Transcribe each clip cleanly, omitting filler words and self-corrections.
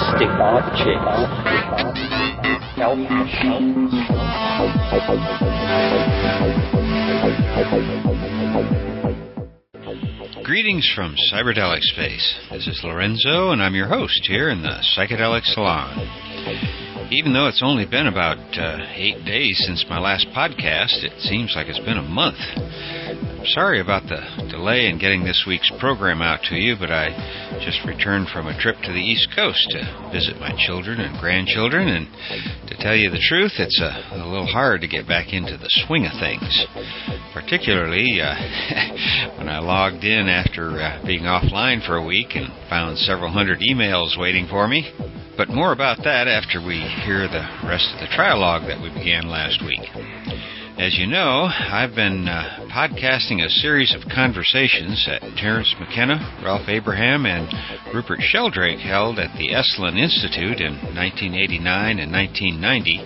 stick objects, help machines. Greetings from Cyberdelic Space. This is Lorenzo, and I'm your host here in the Psychedelic Salon. Even though it's only been about 8 days since my last podcast, it seems like it's been a month. I'm sorry about the delay in getting this week's program out to you, but I just returned from a trip to the East Coast to visit my children and grandchildren, and to tell you the truth, it's a little hard to get back into the swing of things. Particularly when I logged in after being offline for a week and found several hundred emails waiting for me. But more about that after we hear the rest of the Trialogue that we began last week. As you know, I've been podcasting a series of conversations that Terence McKenna, Ralph Abraham, and Rupert Sheldrake held at the Esalen Institute in 1989 and 1990.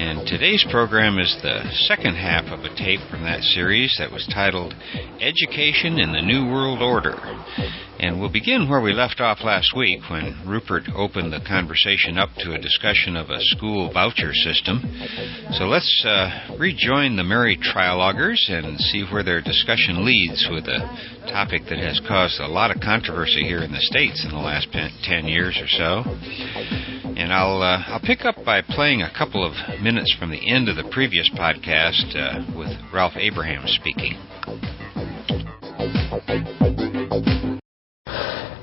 And today's program is the second half of a tape from that series that was titled Education in the New World Order. And we'll begin where we left off last week when Rupert opened the conversation up to a discussion of a school voucher system. So let's rejoin the merry trialoguers and see where their discussion leads with a topic that has caused a lot of controversy here in the States in the last 10 years or so. And I'll pick up by playing a couple of minutes from the end of the previous podcast with Ralph Abraham speaking.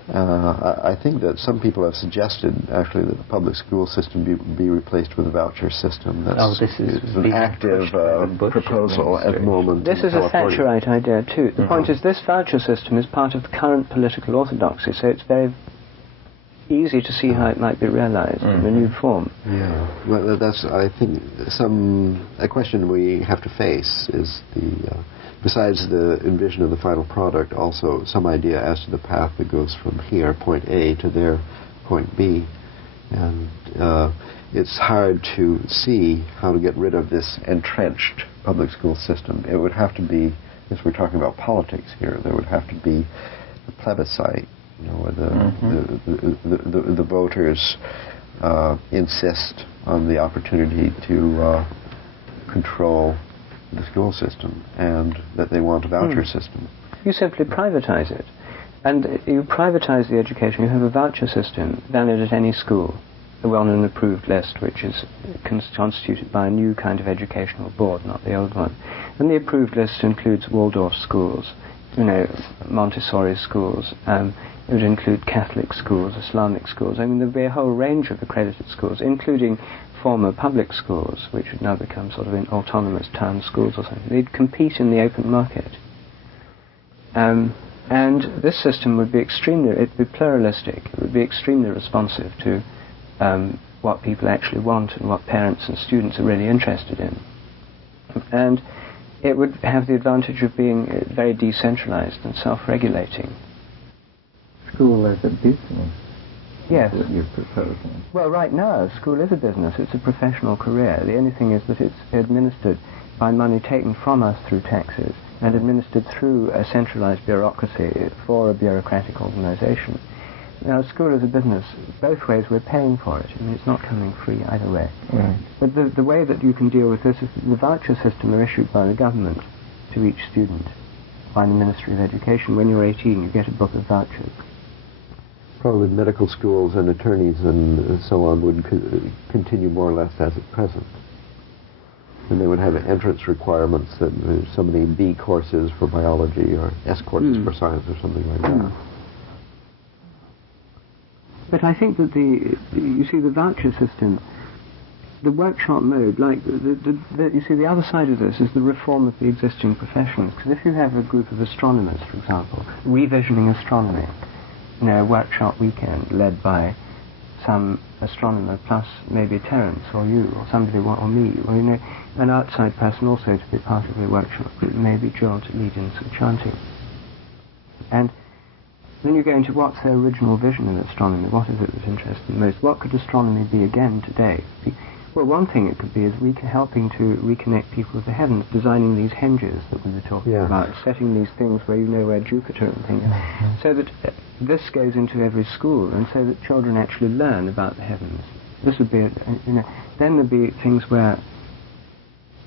I think that some people have suggested, actually, that the public school system be replaced with a voucher system. This is an active proposal at the moment. This is a Thatcherite idea, too. The point is, this voucher system is part of the current political orthodoxy, so it's very easy to see how it might be realized in a new form. Yeah, well, that's, I think, a question we have to face is besides the envision of the final product, also some idea as to the path that goes from here, point A, to there, point B. And it's hard to see how to get rid of this entrenched public school system. It would have to be, if we're talking about politics here, there would have to be a plebiscite, where the voters insist on the opportunity to control the school system, and that they want a voucher system. You simply privatize it, and you privatize the education. You have a voucher system valid at any school, on an approved list, which is constituted by a new kind of educational board, not the old one. And the approved list includes Waldorf schools, Montessori schools. It would include Catholic schools, Islamic schools. I mean, there would be a whole range of accredited schools, including former public schools, which would now become sort of autonomous town schools or something. They'd compete in the open market. And this system would be it'd be pluralistic. It would be extremely responsive to what people actually want and what parents and students are really interested in. And it would have the advantage of being very decentralized and self-regulating. School as a business. Yes. What you're proposing. Well, right now, school is a business. It's a professional career. The only thing is that it's administered by money taken from us through taxes and administered through a centralized bureaucracy for a bureaucratic organization. Now, school is a business. Both ways we're paying for it. I mean, it's not coming free either way. Right. But the way that you can deal with this is that the voucher system are issued by the government to each student by the Ministry of Education. When you're 18, you get a book of vouchers. Probably medical schools and attorneys and so on would continue more or less as at present. And they would have entrance requirements that so many B courses for biology or S courses for science or something like that. But I think that you see the voucher system, the workshop mode, like you see the other side of this is the reform of the existing professions. Because if you have a group of astronomers, for example, revisioning astronomy, a workshop weekend led by some astronomer plus maybe Terence or you or somebody or me, or an outside person also to be part of the workshop group, maybe Joel to lead in some chanting. And then you go into what's their original vision of astronomy, what is it that interests them most, what could astronomy be again today? Well, one thing it could be is helping to reconnect people with the heavens, designing these henges that we were talking about, setting these things where you know where Jupiter and things are, so that this goes into every school, and so that children actually learn about the heavens. This would be, then there'd be things where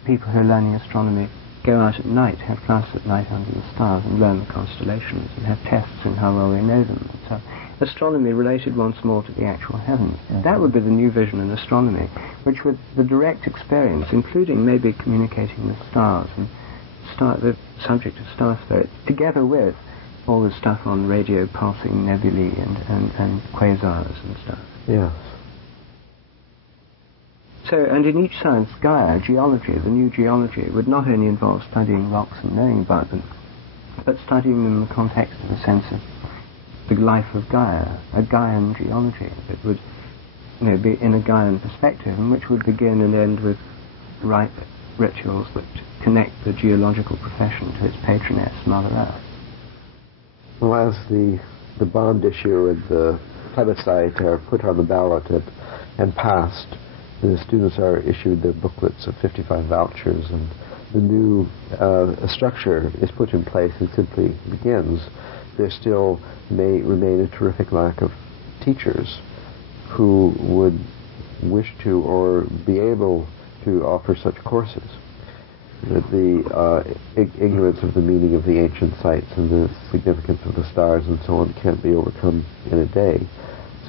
people who are learning astronomy go out at night, have classes at night under the stars and learn the constellations and have tests in how well they know them. So astronomy related once more to the actual heavens. That would be the new vision in astronomy, which with the direct experience, including maybe communicating with stars and the subject of star spirits, together with all the stuff on radio pulsing nebulae and quasars and stuff. Yes. So, and in each science, Gaia, geology, the new geology, would not only involve studying rocks and knowing about them, but studying them in the context of a sense of the life of Gaia, a Gaian geology that would be in a Gaian perspective, and which would begin and end with rite rituals that connect the geological profession to its patroness, Mother Earth. Well, as the bond issue and the plebiscite are put on the ballot and passed, the students are issued their booklets of 55 vouchers, and the new structure is put in place and simply begins. There still may remain a terrific lack of teachers who would wish to or be able to offer such courses. The ignorance of the meaning of the ancient sites and the significance of the stars and so on can't be overcome in a day.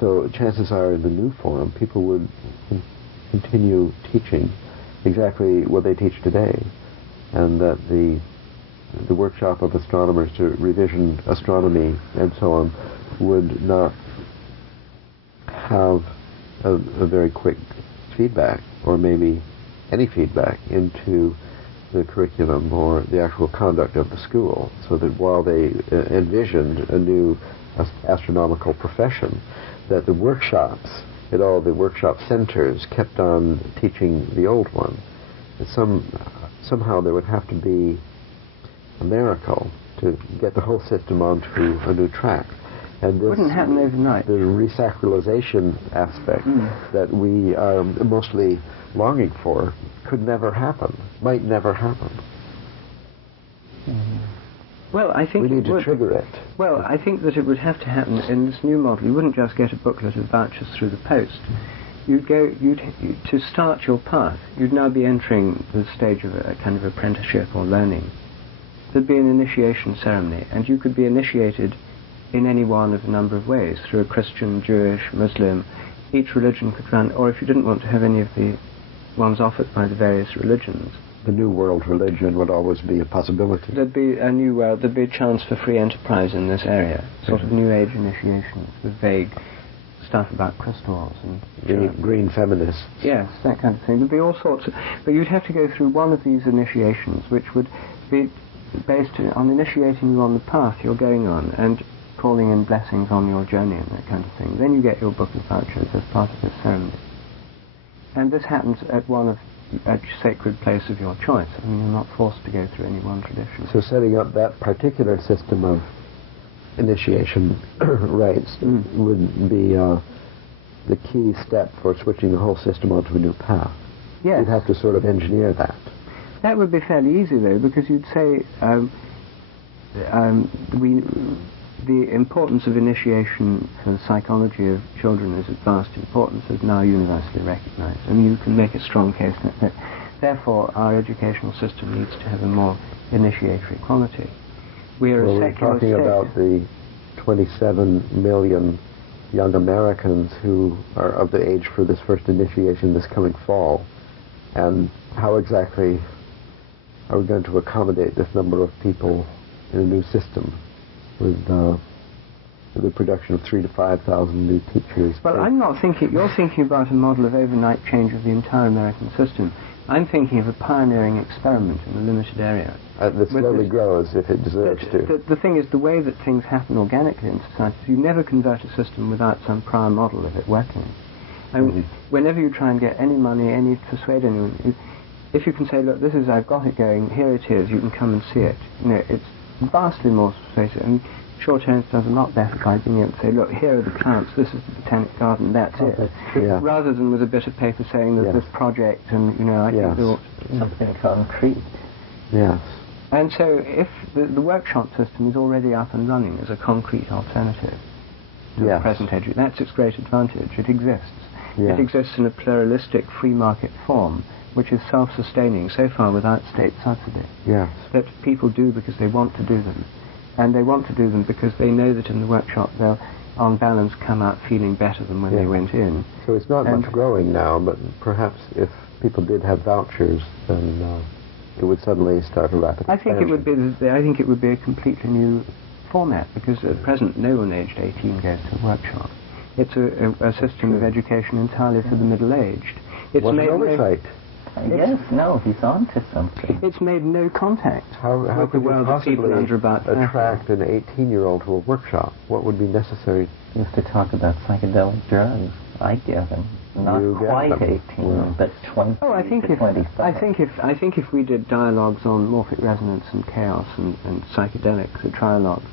So chances are in the new form people would continue teaching exactly what they teach today, and that the workshop of astronomers to revision astronomy and so on would not have a very quick feedback, or maybe any feedback, into the curriculum or the actual conduct of the school, so that while they envisioned a new astronomical profession, that the workshops at all the workshop centers kept on teaching the old one. Somehow there would have to be a miracle to get the whole system onto a new track. And this wouldn't happen overnight. The resacralization aspect that we are mostly longing for could never happen, might never happen. Well, I think we need to trigger it. Well, I think that it would have to happen in this new model. You wouldn't just get a booklet of vouchers through the post. To start your path, you'd now be entering the stage of a kind of apprenticeship or learning. There'd be an initiation ceremony, and you could be initiated in any one of a number of ways, through a Christian, Jewish, Muslim. Each religion could run, or if you didn't want to have any of the ones offered by the various religions, the New World religion would always be a possibility. There'd be a new world, there'd be a chance for free enterprise in this area, sort of New Age initiations with vague stuff about crystals and green feminists. Yes, that kind of thing. There'd be all sorts of, but you'd have to go through one of these initiations, which would be based on initiating you on the path you're going on and calling in blessings on your journey and that kind of thing. Then you get your book of vouchers as part of this ceremony. And this happens at a sacred place of your choice. I mean, you're not forced to go through any one tradition. So setting up that particular system of initiation rites would be the key step for switching the whole system onto a new path. Yes. You'd have to sort of engineer that. That would be fairly easy, though, because you'd say the importance of initiation for the psychology of children is of vast importance, is now universally recognized. I mean, you can make a strong case that therefore our educational system needs to have a more initiatory quality. We're talking about the 27 million young Americans who are of the age for this first initiation this coming fall, and how exactly are we going to accommodate this number of people in a new system with the production of 3,000 to 5,000 new teachers? Well, I'm not thinking, you're thinking about a model of overnight change of the entire American system. I'm thinking of a pioneering experiment in a limited area. That slowly grows if it deserves to. The thing is, the way that things happen organically in society, you never convert a system without some prior model of it working. I mean, whenever you try and get any money, persuade anyone, if you can say, look, I've got it going, here it is, you can come and see it. You know, vastly more persuasive. I mean, Short Terence does a lot better by being able to say, look, here are the plants, this is the botanic garden, that's it. Yeah. Rather than with a bit of paper saying there's this project and, I think there ought Something concrete. Yes. And so if the workshop system is already up and running as a concrete alternative to the present education, that's its great advantage. It exists. Yeah. It exists in a pluralistic free market form, which is self-sustaining so far without state subsidy. Yes. That people do because they want to do them. And they want to do them because they know that in the workshop they'll, on balance, come out feeling better than when they went in. So it's not much growing now, but perhaps if people did have vouchers, then it would suddenly start a rapid expansion. I think it would be a completely new format, because at present no one aged 18 goes to a workshop. It's a system of education entirely for the middle-aged. It's What an oversight. Yes, no, he's on to something. It's made no contact How with the could you world of people possibly under about 30. attract an 18-year-old to a workshop? What would be necessary? Used to talk about psychedelic drugs. I get them. Not You get quite them. 18, Well. but 20 I think to 25. I think if we did dialogues on morphic resonance and chaos and psychedelics, the trialogues,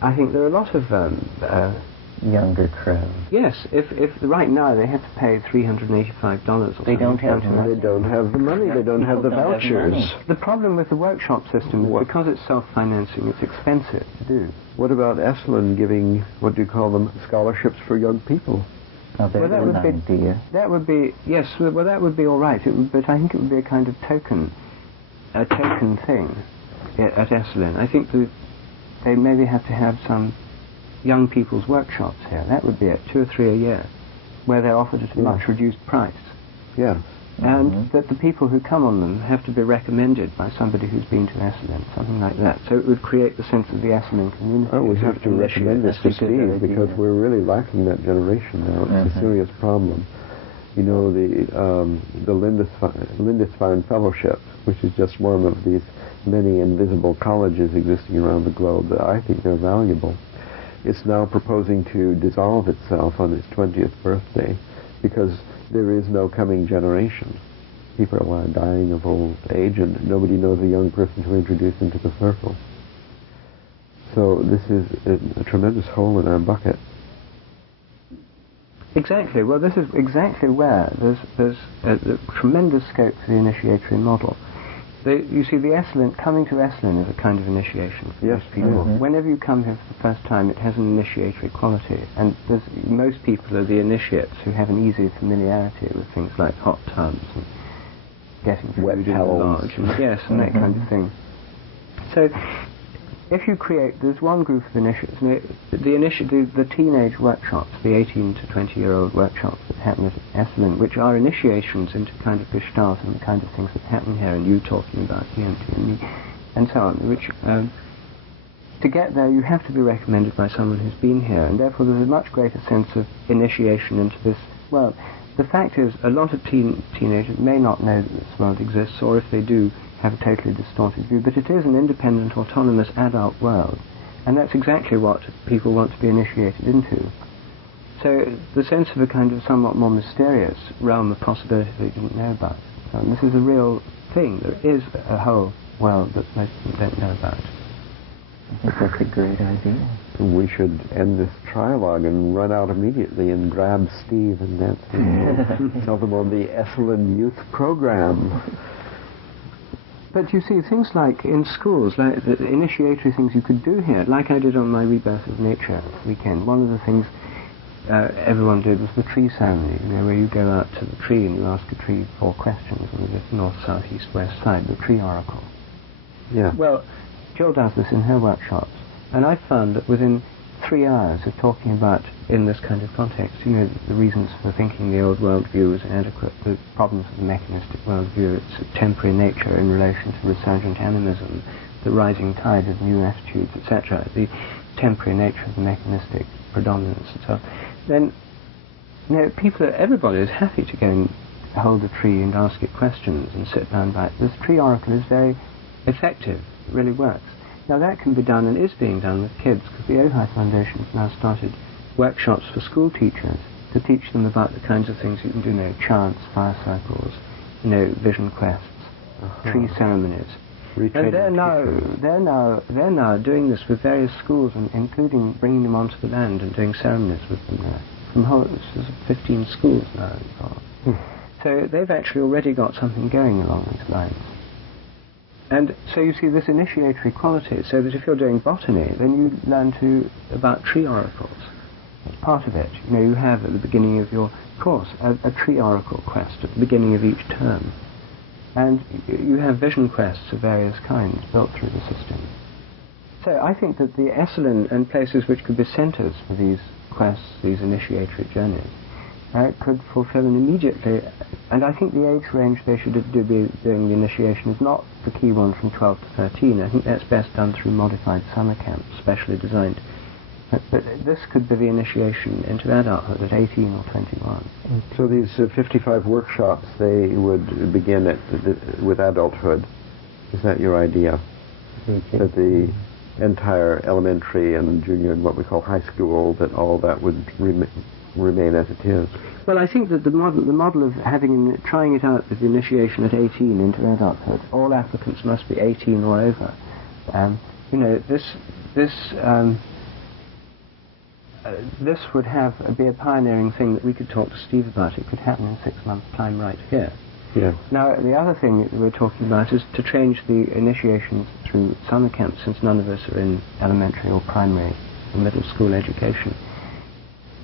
I think there are a lot of younger crowd. yes. If right now they have to pay $385 or something. They don't have the money. They don't have the money. They don't have the People don't have vouchers. money. The problem with the workshop system is because it's self-financing, it's expensive to do. What about Esalen giving, what do you call them, scholarships for young people? Oh, there's that an would be- idea. That would be, yes, well that would be all right, but I think it would be a kind of token thing at Esalen. I think that they maybe have to have some young people's workshops here. That would be it, 2 or 3 a year, where they're offered at a much reduced price. Yeah. And that the people who come on them have to be recommended by somebody who's been to Esalen, something like that. So it would create the sense of the Esalen community. Oh, we have to recommend this to Steve, because we're really lacking that generation now. It's a serious problem. You know, the Lindisfarne Fellowship, which is just one of these many invisible colleges existing around the globe that I think are valuable, it's now proposing to dissolve itself on its 20th birthday because there is no coming generation. People are dying of old age, and nobody knows a young person to introduce into the circle. So this is a tremendous hole in our bucket. Exactly. Well, this is exactly where there's a tremendous scope for the initiatory model. You see, coming to Esalen is a kind of initiation for most people. Whenever you come here for the first time, it has an initiatory quality, and most people are the initiates who have an easy familiarity with things like hot tubs and getting food in the lodge, and that kind of thing. So, if you there's one group of initiates, the teenage workshops, the 18 to 20-year-old workshops that happen at Esalen, which are initiations into kind of Gestalt and the kind of things that happen here, and you talking about EMT and me, and so on, which, to get there you have to be recommended by someone who's been here, and therefore there's a much greater sense of initiation into this world. The fact is, a lot of teenagers may not know that this world exists, or if they do, have a totally distorted view, but it is an independent, autonomous adult world, and that's exactly what people want to be initiated into. So the sense of a kind of somewhat more mysterious realm of possibility that you didn't know about, this is a real thing. There is a whole world that most people don't know about. I think that's a great idea. We should end this trialogue and run out immediately and grab Steve and Nancy. Tell them on the Esalen Youth Program. But you see, things like in schools, like the initiatory things you could do here, like I did on my Rebirth of Nature weekend. One of the things everyone did was the tree ceremony, where you go out to the tree and you ask a tree 4 questions on the north, south, east, west side, the tree oracle. Yeah. Well, Jill does this in her workshops, and I found that within 3 hours of talking about, in this kind of context, the reasons for thinking the old worldview is inadequate, the problems of the mechanistic worldview, its temporary nature in relation to resurgent animism, the rising tide of new attitudes, etc., the temporary nature of the mechanistic predominance and so on, then everybody is happy to go and hold a tree and ask it questions and sit down by it. This tree oracle is very effective, it really works. Now that can be done and is being done with kids, because the Ojai Foundation has now started workshops for school teachers to teach them about the kinds of things you can do, chants, fire circles, vision quests, tree ceremonies. Retraining they're now doing this with various schools, and including bringing them onto the land and doing ceremonies with them there. There's 15 schools now involved. So they've actually already got something going along these lines. And so you see this initiatory quality, so that if you're doing botany, then you learn about tree oracles. That's part of it. You have at the beginning of your course a tree oracle quest at the beginning of each term. And you have vision quests of various kinds built through the system. So I think that the Esalen and places which could be centres for these quests, these initiatory journeys, could fulfill an immediately, and I think the age range they should be doing the initiation is not the key one from 12 to 13. I think that's best done through modified summer camps, specially designed. But this could be the initiation into adulthood at 18 or 21. So these 55 workshops, they would begin with adulthood. Is that your idea? Mm-hmm. That the entire elementary and junior and what we call high school, that all that would remain as it is? Well, I think that the model of trying it out with the initiation at 18 into adulthood, all applicants must be 18 or over. This would be a pioneering thing that we could talk to Steve about. It could happen in 6 months' time right here. Yeah. Now, the other thing that we're talking about is to change the initiations through summer camps, since none of us are in elementary or primary or middle school education.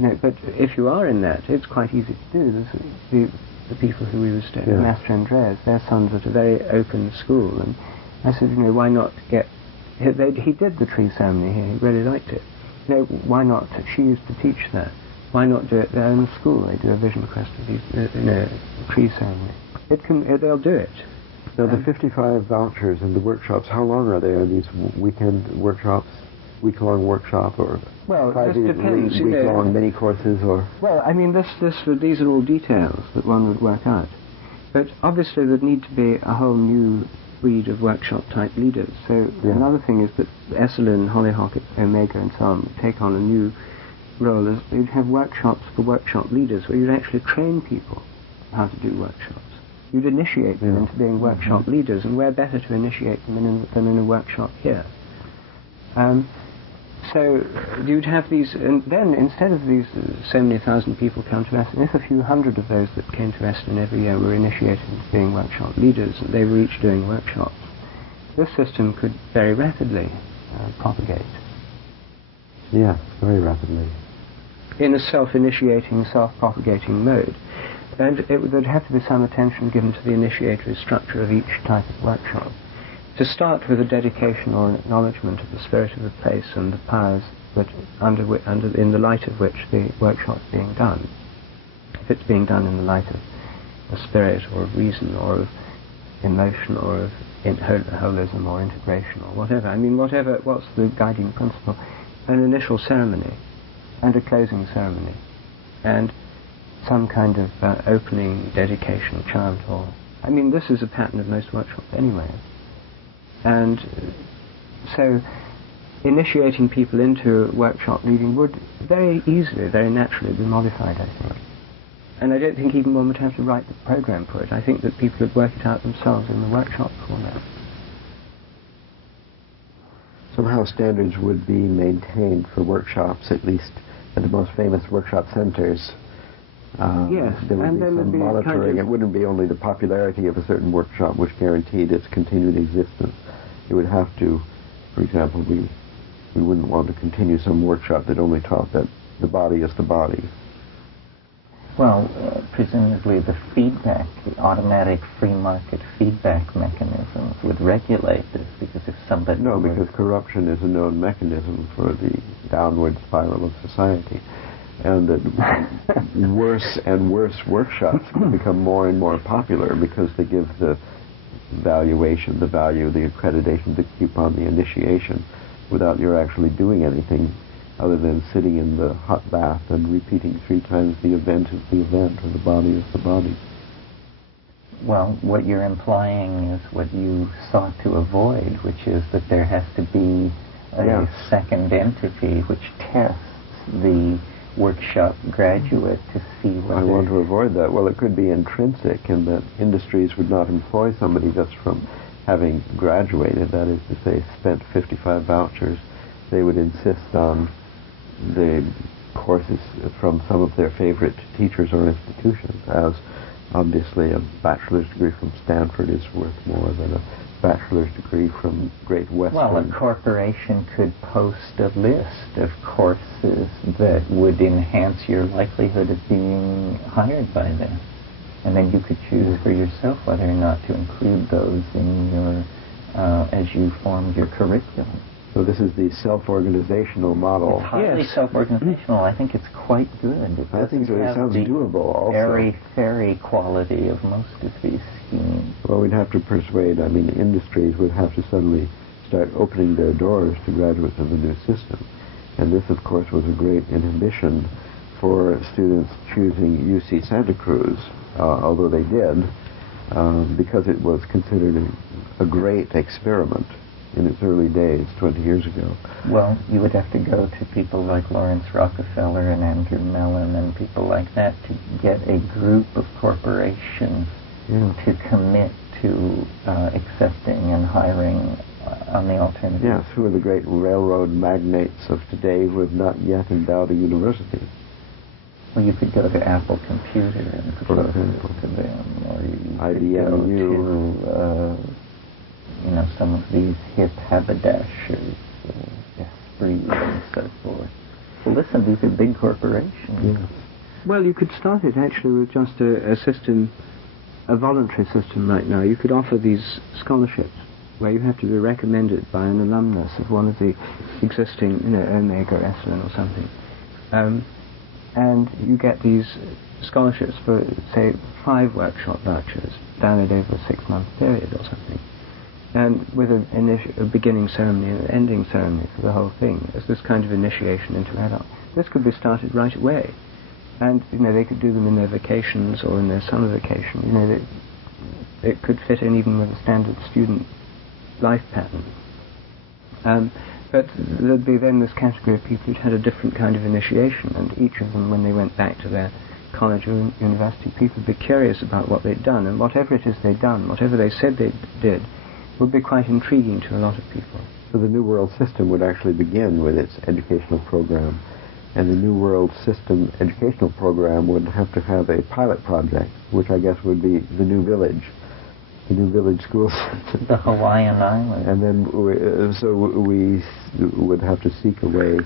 But if you are in that, it's quite easy to do. The people who we were staying with, Master Andreas, their sons at a very open school, and I said, why not get... He did the tree ceremony here, he really liked it. Why not? She used to teach there. Why not do it there in the school? They do a vision quest of these, tree ceremony. They'll do it. Now, the 55 vouchers and the workshops, how long are they? Are these weekend workshops, week-long workshop, or this depends, week-long mini courses, or? Well, these are all details that one would work out. But obviously there'd need to be a whole new breed of workshop-type leaders. So another thing is that Esalen, Hollyhock, Omega, and so on take on a new role. As you'd have workshops for workshop leaders, where you'd actually train people how to do workshops. You'd initiate them into being workshop leaders, and where better to initiate them than in a workshop here. So you'd have these, and then instead of these so many thousand people come to Esalen, if a few hundred of those that came to Esalen every year were initiated into being workshop leaders, and they were each doing workshops, this system could very rapidly propagate. Yeah, very rapidly. In a self-initiating, self-propagating mode. And there'd have to be some attention given to the initiatory structure of each type of workshop. To start with a dedication or an acknowledgement of the spirit of the place and the powers in the light of which the workshop is being done. If it's being done in the light of a spirit or of reason or of emotion or of holism or integration or whatever, what's the guiding principle? An initial ceremony and a closing ceremony and some kind of opening dedication chant this is a pattern of most workshops anyway. And so initiating people into workshop leading would very easily, very naturally be modified, I think. And I don't think even one would have to write the program for it. I think that people would work it out themselves in the workshop format. Somehow standards would be maintained for workshops, at least at the most famous workshop centers. Yes, there would be some monitoring. It wouldn't be only the popularity of a certain workshop which guaranteed its continued existence. It would have to, for example, we wouldn't want to continue some workshop that only taught that the body is the body. Well, presumably the automatic free market feedback mechanisms would regulate this, because if somebody... No, because corruption is a known mechanism for the downward spiral of society. And that worse and worse workshops become more and more popular because they give the valuation, the value, the accreditation to keep on the initiation without your actually doing anything other than sitting in the hot bath and repeating 3 times the event is the event or the body is the body. Well, what you're implying is what you sought to avoid, which is that there has to be a second entity which tests the workshop graduate to see whether... I want to avoid that. Well, it could be intrinsic in that industries would not employ somebody just from having graduated, that is to say, spent 55 vouchers, they would insist on the courses from some of their favorite teachers or institutions, as obviously a bachelor's degree from Stanford is worth more than a bachelor's degree from Great Western. Well, a corporation could post a list of courses that would enhance your likelihood of being hired by them. And then you could choose for yourself whether or not to include those in your, as you formed your curriculum. So this is the self-organizational model. It's highly self-organizational. I think it's quite good. I think so. It sounds doable also. Airy-fairy quality of most of these schemes. Well, we'd have to persuade, industries would have to suddenly start opening their doors to graduates of the new system. And this, of course, was a great inhibition for students choosing UC Santa Cruz, although they did, because it was considered a great experiment in its early days, 20 years ago. Well, you would have to go to people like Lawrence Rockefeller and Andrew Mellon and people like that to get a group of corporations to commit to accepting and hiring on the alternative. Yes, who are the great railroad magnates of today who have not yet endowed a university. Well, you could go to Apple Computer and for example, to them, or you IBM, could go to some of these hip haberdashers, Esprit and so forth. Well, listen, these are big corporations. Yes. Well, you could start it actually with just a system, a voluntary system right now. You could offer these scholarships where you have to be recommended by an alumnus of one of the existing, Omega or Esalen or something. And you get these scholarships for, say, 5 workshop vouchers, valid over a 6-month period or something. And with a beginning ceremony and an ending ceremony for the whole thing, as this kind of initiation into adult. This could be started right away. And, they could do them in their vacations or in their summer vacation. It could fit in even with a standard student life pattern. But there'd be then this category of people who'd had a different kind of initiation, and each of them, when they went back to their college or university, people would be curious about what they'd done, and whatever it is they'd done, whatever they said they did, would be quite intriguing to a lot of people. So the New World System would actually begin with its educational program, and the New World System educational program would have to have a pilot project, which I guess would be the New Village. The New Village school system. The Hawaiian Islands. And then so we would have to seek a way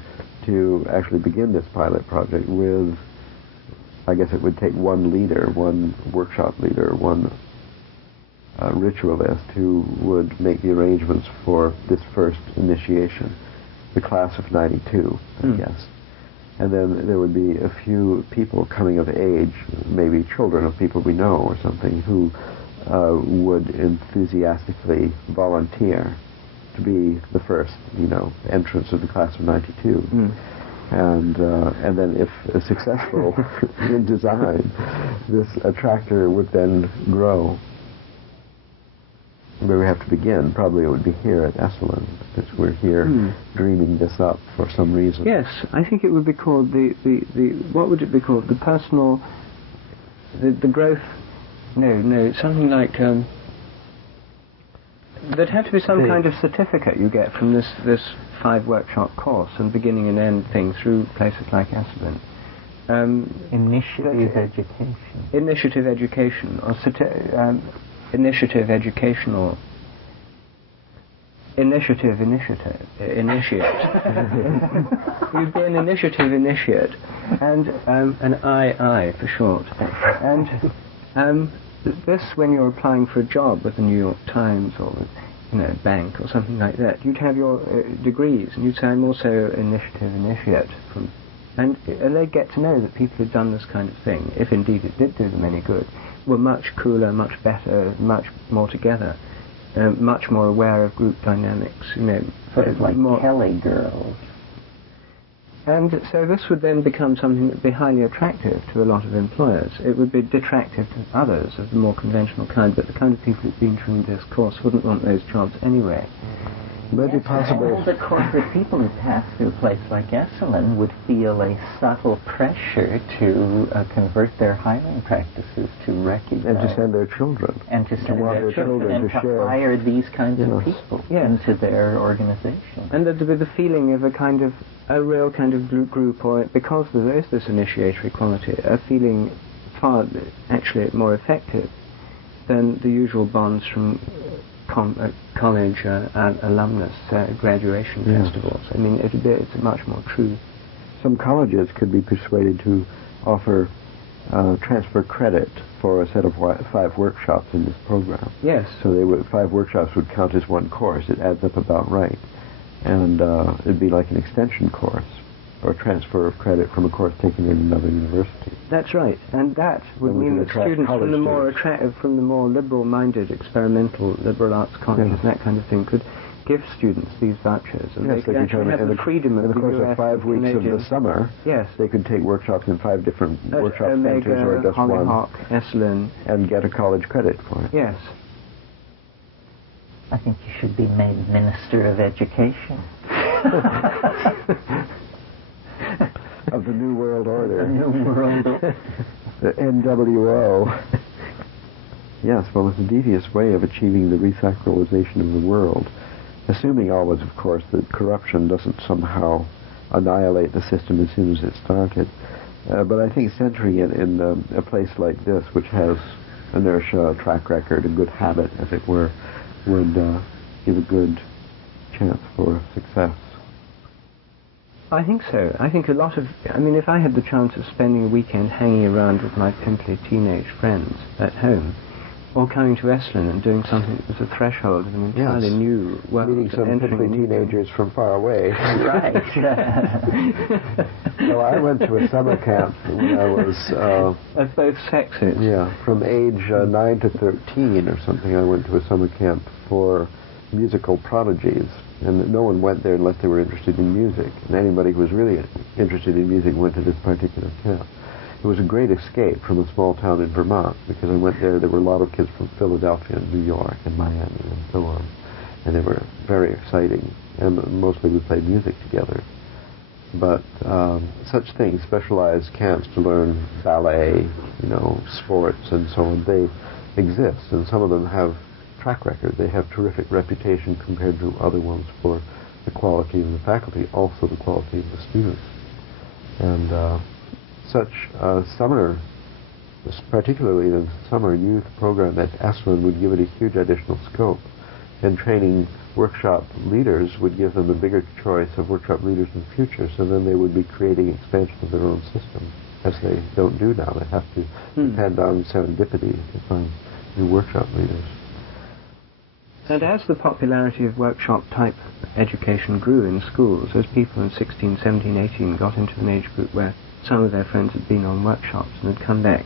to actually begin this pilot project with, I guess it would take one leader, one workshop leader, one ritualist who would make the arrangements for this first initiation, the class of 92, I guess. And then there would be a few people coming of age, maybe children of people we know or something, who would enthusiastically volunteer to be the first, entrance of the class of 92. And then if successful in design, this attractor would then grow. Where we have to begin, probably it would be here at Esalen, because we're here dreaming this up for some reason. Yes, I think it would be called what would it be called? The personal, the growth, no, something like, there'd have to be some kind of certificate you get from this 5-workshop course and beginning and end thing through places like Esalen. Initiative education. Initiative education, or initiative educational. Initiate. You'd be an initiative initiate, and an II for short. And this, when you're applying for a job with the New York Times or with, a bank or something like that, you'd have your degrees, and you'd say, I'm also initiative initiate from. And they'd get to know that people who'd done this kind of thing, if indeed it did do them any good, were much cooler, much better, much more together, much more aware of group dynamics, Sort of like more Kelly girls. And so this would then become something that would be highly attractive to a lot of employers. It would be detractive to others of the more conventional kind, but the kind of people who've been through this course wouldn't want those jobs anyway. Might be possible. All the corporate people who pass through a place like Esalen would feel a subtle pressure to convert their hiring practices to recognize. And to send their children. And to send their children and to hire these kinds of people into their organization. And there'd be the feeling of a real kind of group, or because there is this initiatory quality, a feeling far actually more effective than the usual bonds from college alumnus graduation festivals. I mean, it's much more true. Some colleges could be persuaded to offer transfer credit for a set of 5 workshops in this program. Yes. So 5 workshops would count as one course. It adds up about right. And it'd be like an extension course, or transfer of credit from a course taken in another university. That's right, and that would mean that students from the more from the more liberal-minded, experimental liberal arts colleges and that kind of thing could give students these vouchers, and they could actually have the freedom of in the course of 5 weeks of the summer. Yes, they could take workshops in 5 different workshop Omega, centers or just Hollyhock, Esalen, and get a college credit for it. Yes. I think you should be made Minister of Education. Of the New World Order. The New World Order. The NWO. Yes, well, it's a devious way of achieving the resacralization of the world, assuming always, of course, that corruption doesn't somehow annihilate the system as soon as it started. But I think centering it in a place like this, which has inertia, a track record, a good habit, as it were, would give a good chance for success. I think so. I think if I had the chance of spending a weekend hanging around with my pimply teenage friends at home, or coming to Esalen and doing something that was a threshold of an entirely new world. Meeting some pimply teenagers from far away. Right. Well, I went to a summer camp when I was... of both sexes. Yeah, from age 9 to 13 or something, I went to a summer camp for musical prodigies. And no one went there unless they were interested in music. And anybody who was really interested in music went to this particular camp. It was a great escape from a small town in Vermont, because I went there were a lot of kids from Philadelphia and New York and Miami and so on. And they were very exciting. And mostly we played music together. But such things, specialized camps to learn ballet, sports and so on, they exist. And some of them have track record. They have terrific reputation compared to other ones for the quality of the faculty, also the quality of the students. And such summer, particularly the summer youth program at Esalen, would give it a huge additional scope. And training workshop leaders would give them a bigger choice of workshop leaders in the future, so then they would be creating expansion of their own system, as they don't do now. They have to depend on serendipity to find new workshop leaders. And as the popularity of workshop-type education grew in schools, as people in 16, 17, 18 got into an age group where some of their friends had been on workshops and had come back,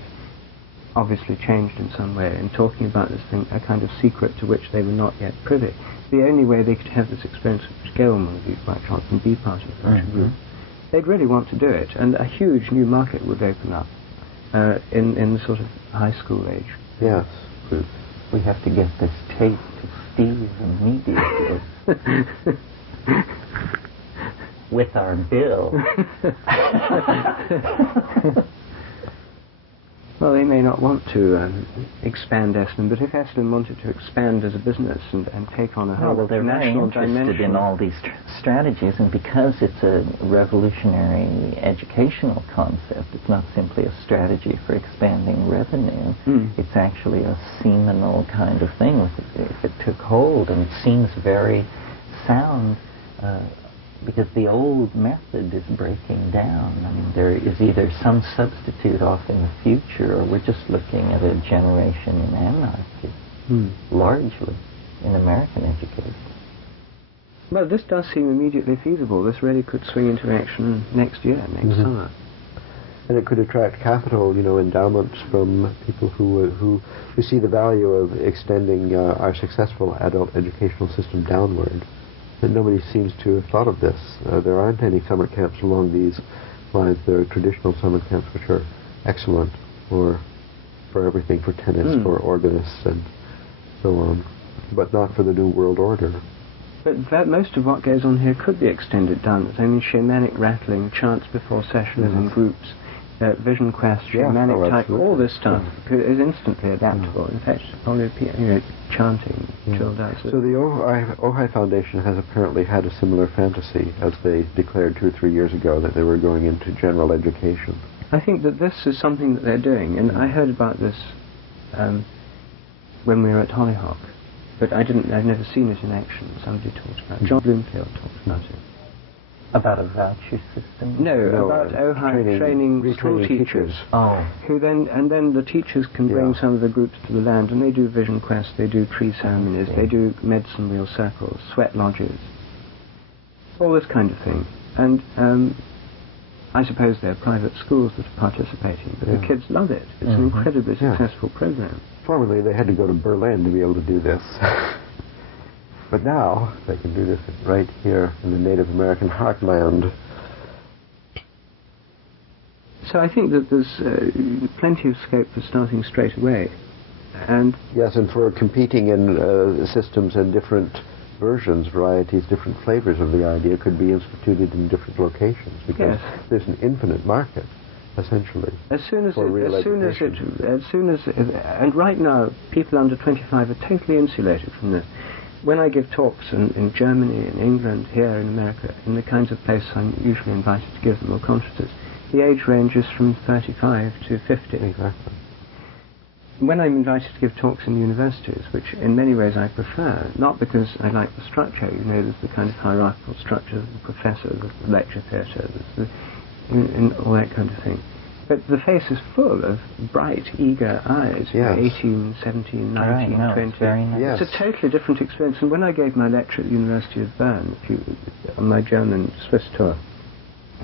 obviously changed in some way, and talking about this thing, a kind of secret to which they were not yet privy. The only way they could have this experience was go on one of these workshops and be part of such a group. They'd really want to do it, and a huge new market would open up in the sort of high school age. Yes. Group. We have to get this tape to Steve immediately. With our bill. Well, they may not want to expand Esalen, but if Esalen wanted to expand as a business and take on a whole they're national very interested dimension in all these strategies, and because it's a revolutionary educational concept, it's not simply a strategy for expanding revenue. It's actually a seminal kind of thing. If it took hold, and it seems very sound, because the old method is breaking down. I mean, there is either some substitute off in the future, or we're just looking at a generation in anarchy, largely, in American education. Well, this does seem immediately feasible. This really could swing into action next year, next summer. And it could attract capital, endowments from people who see the value of extending our successful adult educational system downward. But nobody seems to have thought of this. There aren't any summer camps along these lines. There are traditional summer camps which are excellent for everything, for tennis, for organists, and so on, but not for the New World Order. But most of what goes on here could be extended dance. I mean, shamanic rattling, chants before sessions in groups, vision quest, shamanic type, all this stuff is instantly adaptable. In fact, probably chanting, chilled out. So the Ojai Foundation has apparently had a similar fantasy as they declared 2 or 3 years ago that they were going into general education. I think that this is something that they're doing, and I heard about this when we were at Hollyhock, but I'd never seen it in action. Somebody talked about it. John Bloomfield talked about it. About a voucher system? No, about Ojai training school teachers. Who then the teachers can bring some of the groups to the land, and they do vision quests, they do tree ceremonies, they do medicine wheel circles, sweat lodges, all this kind of thing. And I suppose they're private schools that are participating, but the kids love it. It's an incredibly successful program. Formerly, they had to go to Berlin to be able to do this. But now, they can do this right here in the Native American heartland. So I think that there's plenty of scope for starting straight away. And yes, and for competing in systems and different versions, varieties, different flavors of the idea could be instituted in different locations, because there's an infinite market, essentially. And right now, people under 25 are totally insulated from this. When I give talks in Germany, in England, here in America, in the kinds of places I'm usually invited to give them, or conferences, the age range is from 35 to 50. Exactly. When I'm invited to give talks in universities, which in many ways I prefer, not because I like the structure, there's the kind of hierarchical structure, the professor, the lecture theatre, and all that kind of thing. But the face is full of bright, eager eyes, 18, 17, 19, 20. Very nice. It's a totally different experience. And when I gave my lecture at the University of Bern, on my German Swiss tour,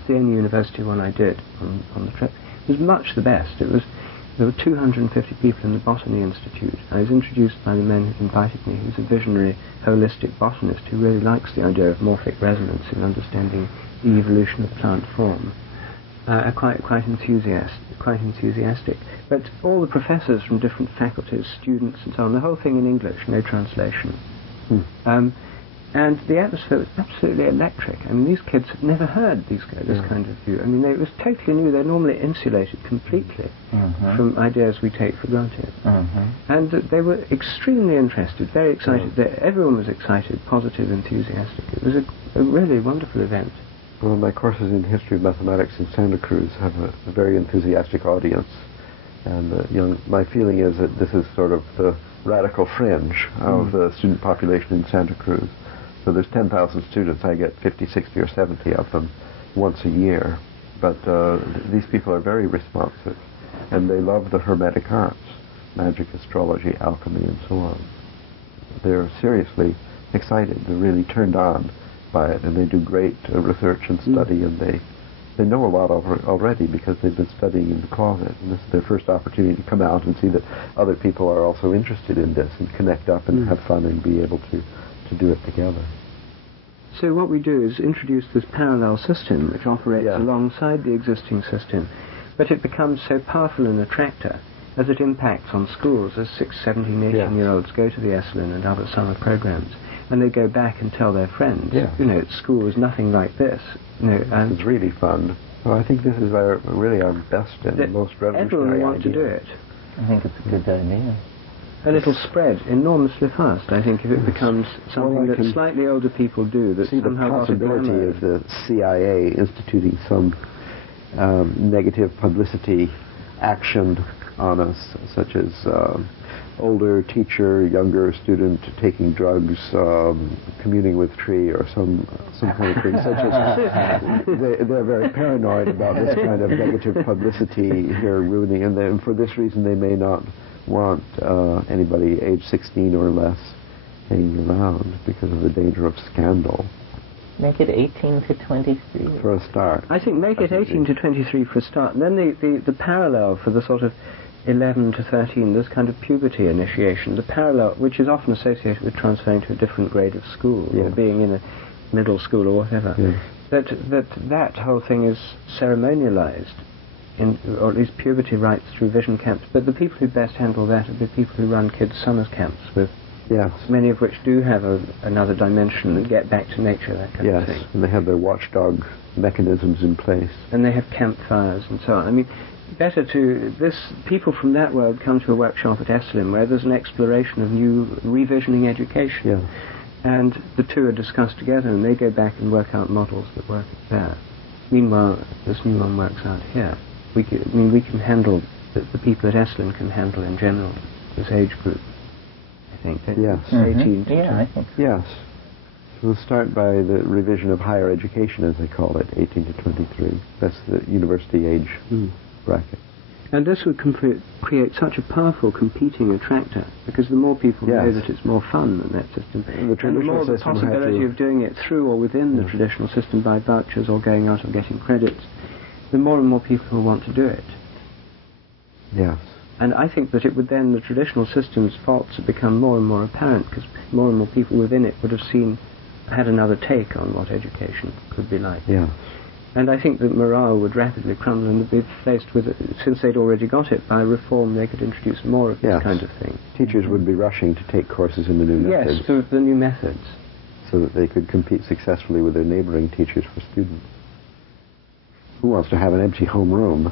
the only university one I did on the trip, it was much the best. There were 250 people in the Botany Institute. I was introduced by the man who invited me, who's a visionary, holistic botanist who really likes the idea of morphic resonance in understanding the evolution of plant form. Quite enthusiastic. But all the professors from different faculties, students and so on, the whole thing in English, no translation. And the atmosphere was absolutely electric. I mean, these kids had never heard this kind of view. I mean, it was totally new. They're normally insulated completely from ideas we take for granted. And they were extremely interested, very excited. Everyone was excited, positive, enthusiastic. It was a really wonderful event. Well, my courses in history of mathematics in Santa Cruz have a very enthusiastic audience, and my feeling is that this is sort of the radical fringe of the student population in Santa Cruz. So there's 10,000 students. I get 50, 60, or 70 of them once a year. But these people are very responsive, and they love the Hermetic arts, magic, astrology, alchemy, and so on. They're seriously excited. They're really turned on by it, and they do great research and study, and they know a lot already because they've been studying in the closet, and this is their first opportunity to come out and see that other people are also interested in this and connect up and have fun and be able to do it together. So what we do is introduce this parallel system which operates alongside the existing system, but it becomes so powerful an attractor as it impacts on schools as 6, 17, 18-year-olds go to the Esalen and other summer programs. And they go back and tell their friends, school was nothing like this. And it's really fun. So I think this is really our best and most revolutionary everyone wants idea. to do it. I think it's a good idea. And it'll spread enormously fast, I think, if it becomes something that slightly older people do. That see the possibility of the CIA instituting some negative publicity action on us, such as older teacher, younger student taking drugs, communing with tree, or some kind of thing. Such as they're very paranoid about this kind of negative publicity here ruining, and for this reason they may not want anybody age 16 or less hanging around because of the danger of scandal. Make it 18 to 23. For a start. I think make it 18 to 23 for a start. And then the parallel for the sort of 11 to 13, this kind of puberty initiation, the parallel, which is often associated with transferring to a different grade of school, or being in a middle school or whatever, that whole thing is ceremonialized, or at least puberty rites through vision camps. But the people who best handle that are the people who run kids' summer camps with Yes. Many of which do have another dimension and get back to nature, that kind of thing. Yes, and they have their watchdog mechanisms in place. And they have campfires and so on. I mean, people from that world come to a workshop at Esalen where there's an exploration of new revisioning education. Yeah. And the two are discussed together, and they go back and work out models that work there. Meanwhile, this new one works out here. We can handle, the people at Esalen can handle in general this age group, I think. Yes. 18 to Yeah, I think so. Yes. We'll start by the revision of higher education, as they call it, 18 to 23. That's the university age bracket. And this would create such a powerful competing attractor, because the more people know that it's more fun than that system, The and the more the possibility of doing it through or within the traditional system by vouchers or going out and getting credits, the more and more people will want to do it. Yes. And I think that it would then, the traditional system's faults would become more and more apparent, because more and more people within it would have had another take on what education could be like. Yeah. And I think that morale would rapidly crumble and be faced with it. Since they'd already got it, by reform they could introduce more of this kind of thing. Teachers would be rushing to take courses in the new methods. Yes, through the new methods. So that they could compete successfully with their neighboring teachers for students. Who wants to have an empty home room?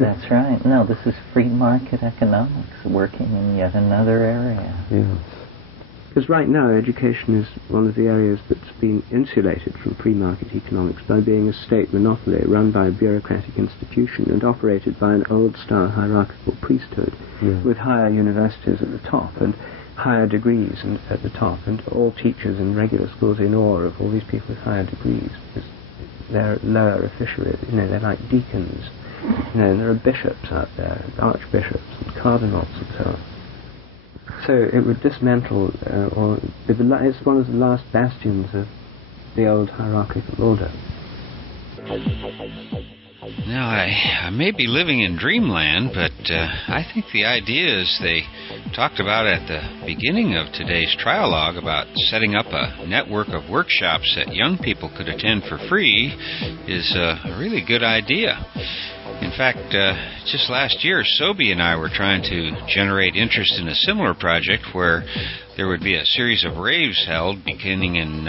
That's right. No, this is free market economics working in yet another area. Yes. Because right now education is one of the areas that's been insulated from free market economics by being a state monopoly run by a bureaucratic institution and operated by an old-style hierarchical priesthood with higher universities at the top and higher degrees at the top, and all teachers in regular schools in awe of all these people with higher degrees, because they're lower officially, they're like deacons, and there are bishops out there, and archbishops and cardinals and so on. So it would dismantle, it's one of the last bastions of the old hierarchical order. Now, I may be living in dreamland, but I think the ideas they talked about at the beginning of today's Trialogue about setting up a network of workshops that young people could attend for free is a really good idea. In fact, just last year, Sobi and I were trying to generate interest in a similar project where there would be a series of raves held beginning in,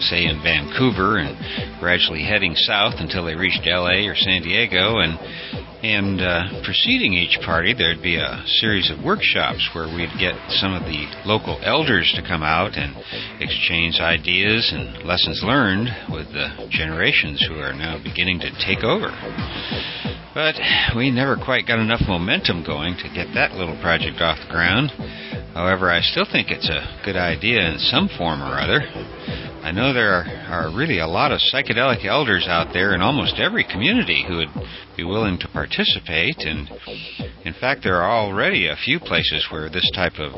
say, in Vancouver and gradually heading south until they reached L.A. or San Diego. And preceding each party, there'd be a series of workshops where we'd get some of the local elders to come out and exchange ideas and lessons learned with the generations who are now beginning to take over. But we never quite got enough momentum going to get that little project off the ground. However, I still think it's a good idea in some form or other. I know there are really a lot of psychedelic elders out there in almost every community who would be willing to participate, and in fact there are already a few places where this type of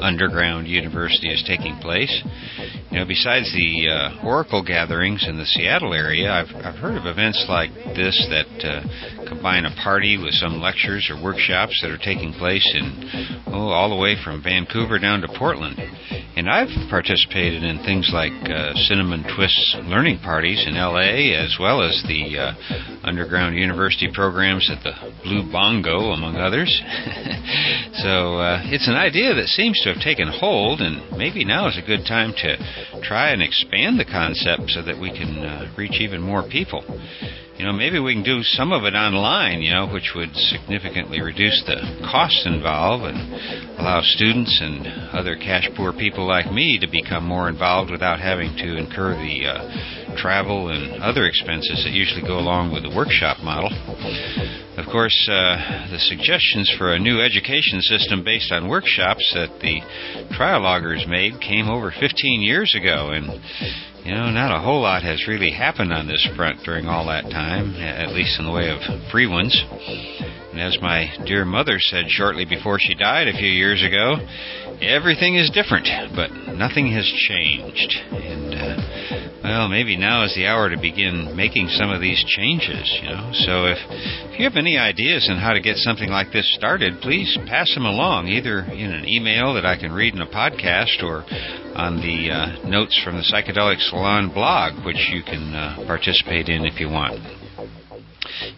underground university is taking place. Besides the Oracle gatherings in the Seattle area, I've heard of events like this that combine a party with some lectures or workshops that are taking place in all the way from Vancouver down to Portland. And I've participated in things like Cinnamon Twist's learning parties in L.A., as well as the underground university programs at the Blue Bongo, among others. So it's an idea that seems to have taken hold, and maybe now is a good time to try and expand the concept so that we can reach even more people. Maybe we can do some of it online, which would significantly reduce the costs involved and allow students and other cash-poor people like me to become more involved without having to incur the travel and other expenses that usually go along with the workshop model. Of course, the suggestions for a new education system based on workshops that the Trialoguers made came over 15 years ago, and not a whole lot has really happened on this front during all that time, at least in the way of free ones. And as my dear mother said shortly before she died a few years ago, everything is different, but nothing has changed. And, maybe now is the hour to begin making some of these changes, So if you have any ideas on how to get something like this started, please pass them along, either in an email that I can read in a podcast or on the notes from the Psychedelic Salon blog, which you can participate in if you want.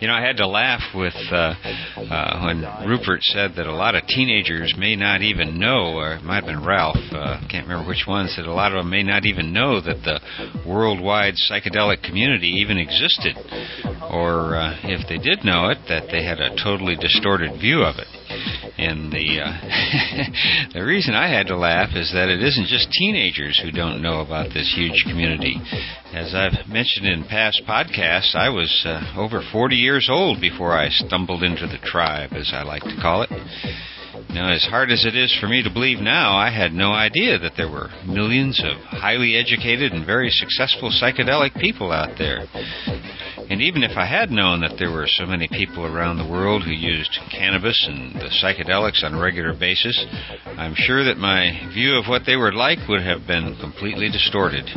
I had to laugh with when Rupert said that a lot of teenagers may not even know, or it might have been Ralph, can't remember which one, said a lot of them may not even know that the worldwide psychedelic community even existed, or if they did know it, that they had a totally distorted view of it. And the reason I had to laugh is that it isn't just teenagers who don't know about this huge community. As I've mentioned in past podcasts, I was over 40 years old before I stumbled into the tribe, as I like to call it. As hard as it is for me to believe now, I had no idea that there were millions of highly educated and very successful psychedelic people out there. And even if I had known that there were so many people around the world who used cannabis and the psychedelics on a regular basis, I'm sure that my view of what they were like would have been completely distorted.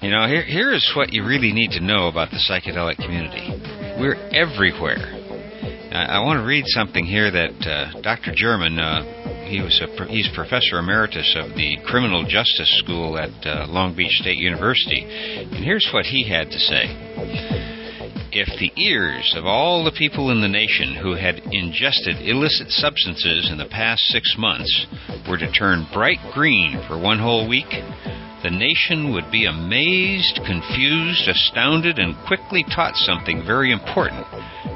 Here is what you really need to know about the psychedelic community. We're everywhere. I want to read something here that Dr. German, he's Professor Emeritus of the Criminal Justice School at Long Beach State University, and here's what he had to say. If the ears of all the people in the nation who had ingested illicit substances in the past 6 months were to turn bright green for one whole week, the nation would be amazed, confused, astounded, and quickly taught something very important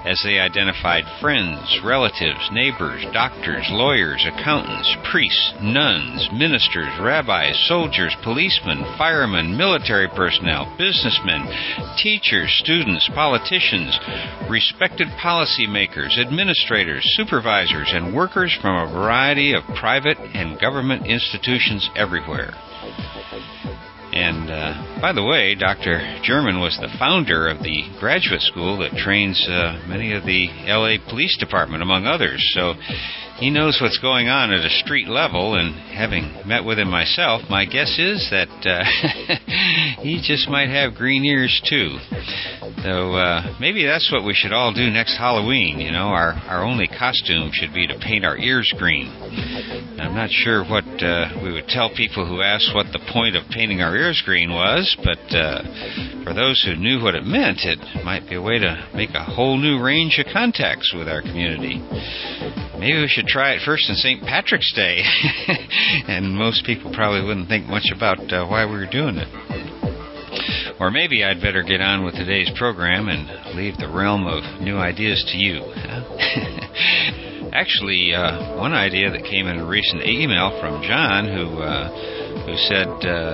as they identified friends, relatives, neighbors, doctors, lawyers, accountants, priests, nuns, ministers, rabbis, soldiers, policemen, firemen, military personnel, businessmen, teachers, students, politicians, respected policymakers, administrators, supervisors, and workers from a variety of private and government institutions everywhere. And, by the way, Dr. German was the founder of the graduate school that trains many of the L.A. Police Department, among others. So he knows what's going on at a street level, and having met with him myself, my guess is that he just might have green ears, too. So maybe that's what we should all do next Halloween. Our only costume should be to paint our ears green. I'm not sure what we would tell people who asked what the point of painting our ears green was, but for those who knew what it meant, it might be a way to make a whole new range of contacts with our community. Maybe we should try it first on St. Patrick's Day, and most people probably wouldn't think much about why we were doing it. Or maybe I'd better get on with today's program and leave the realm of new ideas to you. Actually, one idea that came in a recent email from John, who said,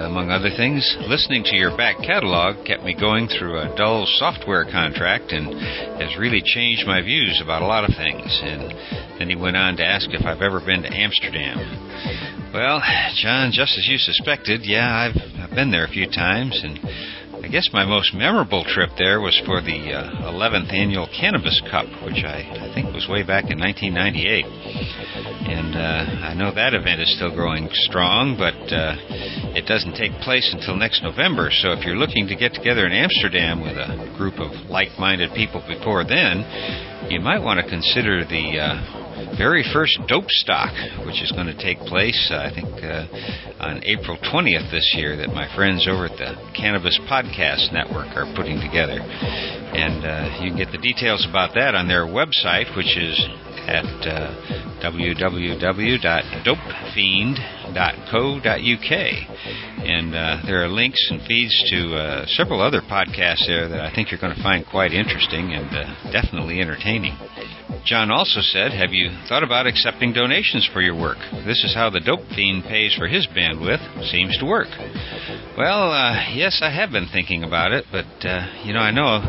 among other things, listening to your back catalog kept me going through a dull software contract and has really changed my views about a lot of things. And then he went on to ask if I've ever been to Amsterdam. Well, John, just as you suspected, yeah, I've been there a few times, and I guess my most memorable trip there was for the 11th Annual Cannabis Cup, which I think was way back in 1998. And I know that event is still growing strong, but it doesn't take place until next November. So if you're looking to get together in Amsterdam with a group of like-minded people before then, you might want to consider the very first dope stock, which is going to take place, I think, on April 20th this year, that my friends over at the Cannabis Podcast Network are putting together. And you can get the details about that on their website, which is at www.dopefiend.co.uk. And there are links and feeds to several other podcasts there that I think you're going to find quite interesting and definitely entertaining. John also said, have you thought about accepting donations for your work? This is how the Dope Fiend pays for his bandwidth. Seems to work. Well, yes, I have been thinking about it, but, I know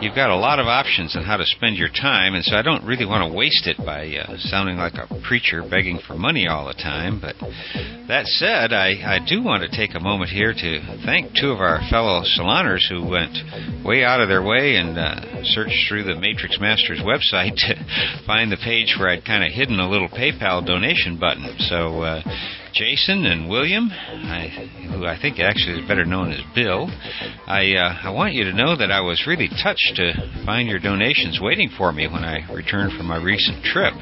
you've got a lot of options on how to spend your time, and so I don't really want to waste it by sounding like a preacher begging for money all the time. But that said, I do want to take a moment here to thank two of our fellow saloners who went way out of their way and searched through the Matrix Masters website to find the page where I'd kind of hidden a little PayPal donation button. So Jason and William, who I think actually is better known as Bill, I want you to know that I was really touched to find your donations waiting for me when I returned from my recent trip.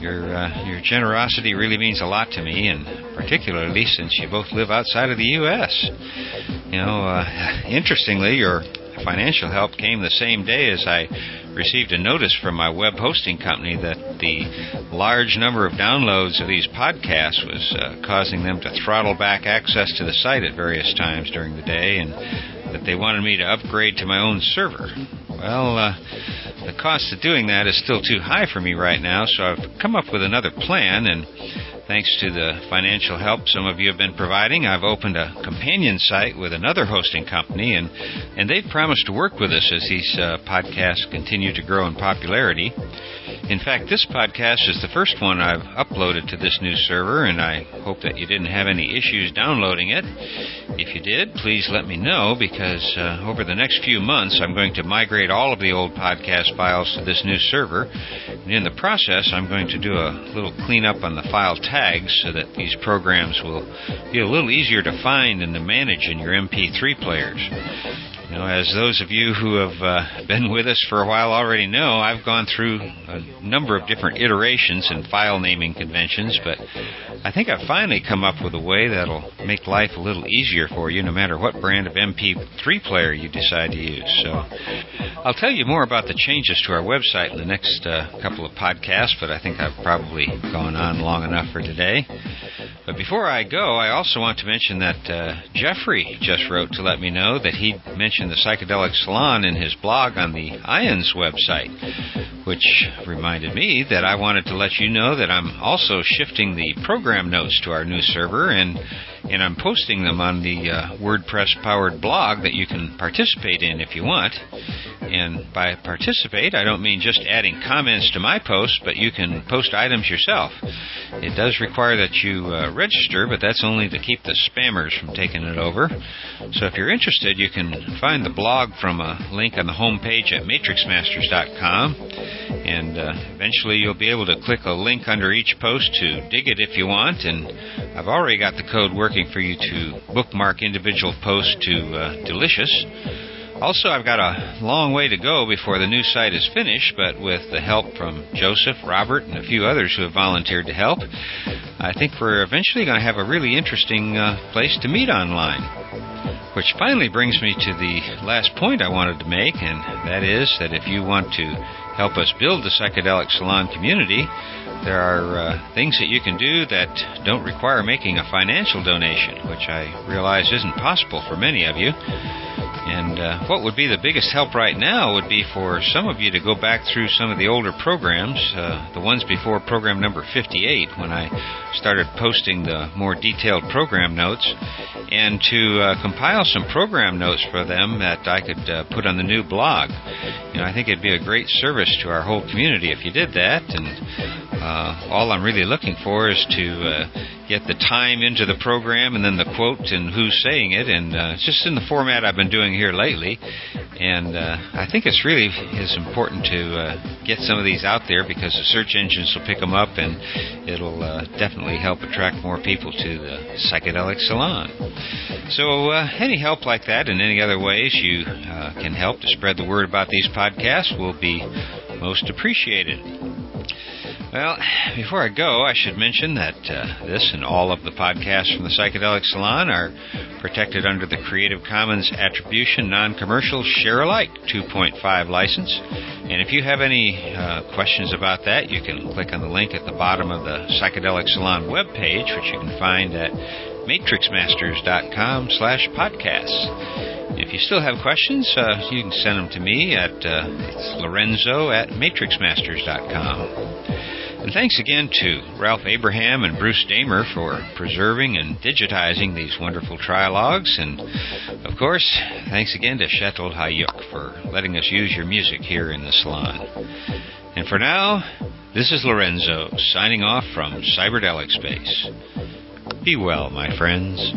Your generosity really means a lot to me, and particularly since you both live outside of the U.S. Interestingly, your financial help came the same day as I received a notice from my web hosting company that the large number of downloads of these podcasts was causing them to throttle back access to the site at various times during the day, and that they wanted me to upgrade to my own server. Well, the cost of doing that is still too high for me right now, so I've come up with another plan, and thanks to the financial help some of you have been providing, I've opened a companion site with another hosting company, and they've promised to work with us as these podcasts continue to grow in popularity. In fact, this podcast is the first one I've uploaded to this new server, and I hope that you didn't have any issues downloading it. If you did, please let me know, because over the next few months I'm going to migrate all of the old podcast files to this new server, and in the process I'm going to do a little cleanup on the file tags so that these programs will be a little easier to find and to manage in your MP3 players. You know, as those of you who have been with us for a while already know, I've gone through a number of different iterations and file naming conventions, but I think I've finally come up with a way that'll make life a little easier for you no matter what brand of MP3 player you decide to use. So I'll tell you more about the changes to our website in the next couple of podcasts, but I think I've probably gone on long enough for today. But before I go, I also want to mention that Jeffrey just wrote to let me know that he mentioned the Psychedelic Salon in his blog on the IONS website, which reminded me that I wanted to let you know that I'm also shifting the program notes to our new server, and I'm posting them on the WordPress-powered blog that you can participate in if you want. And by participate, I don't mean just adding comments to my posts, but you can post items yourself. It does require that you register, but that's only to keep the spammers from taking it over. So if you're interested, you can find the blog from a link on the home page at matrixmasters.com, and eventually you'll be able to click a link under each post to dig it if you want, and I've already got the code working for you to bookmark individual posts to Delicious. Also, I've got a long way to go before the new site is finished, but with the help from Joseph, Robert, and a few others who have volunteered to help, I think we're eventually going to have a really interesting place to meet online. Which finally brings me to the last point I wanted to make, and that is that if you want to help us build the Psychedelic Salon community, there are things that you can do that don't require making a financial donation, which I realize isn't possible for many of you. And what would be the biggest help right now would be for some of you to go back through some of the older programs, the ones before program number 58, when I started posting the more detailed program notes, and to compile some program notes for them that I could put on the new blog. You know, I think it'd be a great service to our whole community if you did that, and all I'm really looking for is to get the time into the program and then the quote and who's saying it, and it's just in the format I've been doing here lately. And I think it's really is important to get some of these out there, because the search engines will pick them up, and it'll definitely help attract more people to the Psychedelic Salon. So any help like that and any other ways you can help to spread the word about these podcasts will be most appreciated. Well, before I go, I should mention that this and all of the podcasts from the Psychedelic Salon are protected under the Creative Commons Attribution Non-Commercial Share-alike 2.5 license. And if you have any questions about that, you can click on the link at the bottom of the Psychedelic Salon webpage, which you can find at matrixmasters.com/podcasts. If you still have questions, you can send them to me at it's lorenzo@matrixmasters.com. And thanks again to Ralph Abraham and Bruce Damer for preserving and digitizing these wonderful trialogues. And, of course, thanks again to Shetel Hayuk for letting us use your music here in the salon. And for now, this is Lorenzo, signing off from Cyberdelic Space. Be well, my friends.